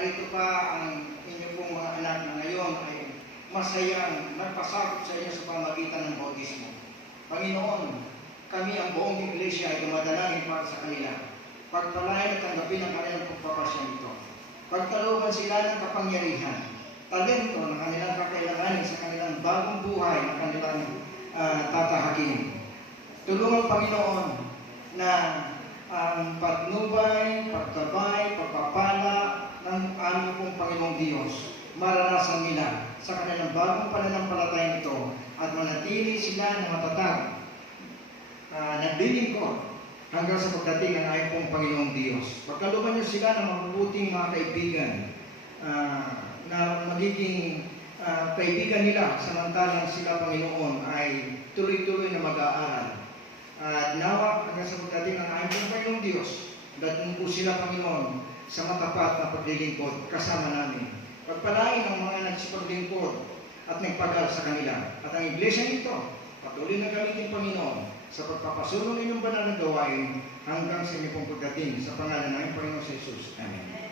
narito pa ang inyo pong mga anak na ngayon ay masayang nagpasakop sa inyo sa pamagitan ng bautismo. Panginoon, kami ang buong iglesia ay dumadalangin para sa kanila. Pagpalayan at tanggapin ang kanilang pagpapasya nito. Pagkalooban sila ng kapangyarihan, talento na kanilang kakailanganin sa kanilang bagong buhay na kanilang tatahakin. Tulungan, Panginoon, na ang patnubay, pagkabay, pagpapala ng aming pong Panginoong Diyos maranasan nila sa kanilang bagong pananampalataya nito at manatili sila na matatag, naglilingkod hanggang sa pagdating ng aming pong Panginoong Diyos. Pagkalooban niyo sila ng mabubuting mga kaibigan na magiging kaibigan nila samantalang sila, Panginoon, ay tuloy-tuloy na mag-aaral. At nawa hanggang sa pagdating ng aming pong Panginoong Diyos, dating po sila, Panginoon, sa matapat na paglilingkod kasama namin. Pagpalain ang mga nagsipaglingkod at nagpagal sa kanila. At ang iglesia nito, patuloy na gamitin, Panginoon, sa pagpapasulong inyong banal na gawain hanggang sa inyong pong pagdating sa pangalan ng Panginoon Jesus. Amen.